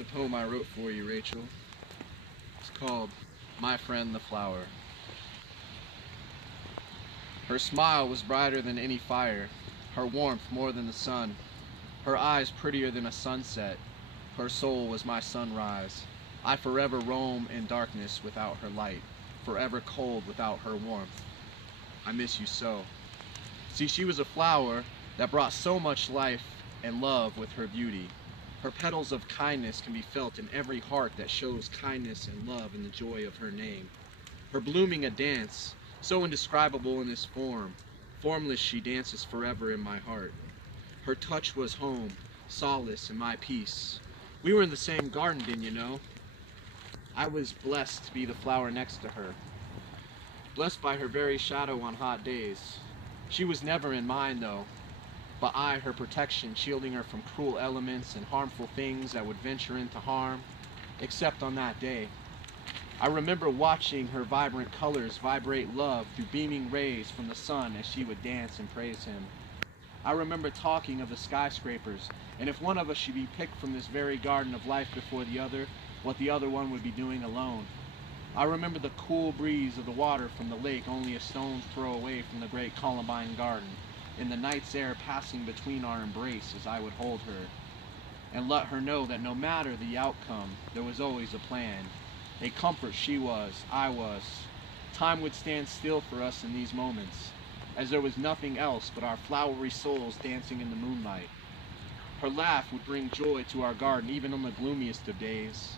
a poem I wrote for you, Rachel. It's called My Friend the Flower. Her smile was brighter than any fire, her warmth more than the sun, her eyes prettier than a sunset, her soul was my sunrise. I forever roam in darkness without her light, forever cold without her warmth. I miss you so. See, she was a flower that brought so much life and love with her beauty. Her petals of kindness can be felt in every heart that shows kindness and love in the joy of her name. Her blooming a dance, so indescribable in this form, formless she dances forever in my heart. Her touch was home, solace, and my peace. We were in the same garden, didn't you know? I was blessed to be the flower next to her, blessed by her very shadow on hot days. She was never in mine, though, but I, her protection, shielding her from cruel elements and harmful things that would venture into harm, except on that day. I remember watching her vibrant colors vibrate love through beaming rays from the sun as she would dance and praise him. I remember talking of the skyscrapers, and if one of us should be picked from this very garden of life before the other, what the other one would be doing alone. I remember the cool breeze of the water from the lake only a stone's throw away from the great Columbine garden, in the night's air passing between our embrace as I would hold her, and let her know that no matter the outcome, there was always a plan. A comfort she was, I was. Time would stand still for us in these moments, as there was nothing else but our flowery souls dancing in the moonlight. Her laugh would bring joy to our garden even on the gloomiest of days.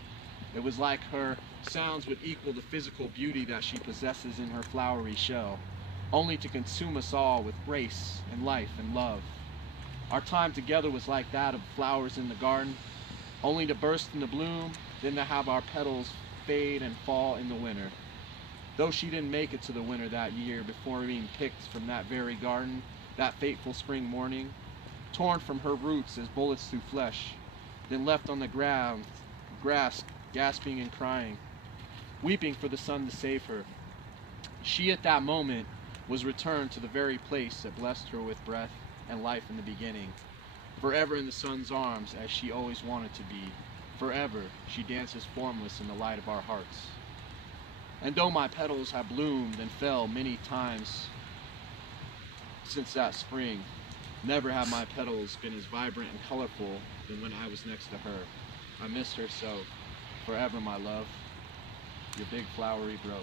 It was like her sounds would equal the physical beauty that she possesses in her flowery shell, only to consume us all with grace and life and love. Our time together was like that of flowers in the garden, only to burst into bloom, then to have our petals fade and fall in the winter. Though she didn't make it to the winter that year before being picked from that very garden, that fateful spring morning, torn from her roots as bullets through flesh, then left on the ground, grass, gasping and crying, weeping for the sun to save her. She at that moment was returned to the very place that blessed her with breath and life in the beginning, forever in the sun's arms as she always wanted to be. Forever she dances formless in the light of our hearts. And though my petals have bloomed and fell many times since that spring, never have my petals been as vibrant and colorful than when I was next to her. I miss her so. Forever, my love, your big flowery bro.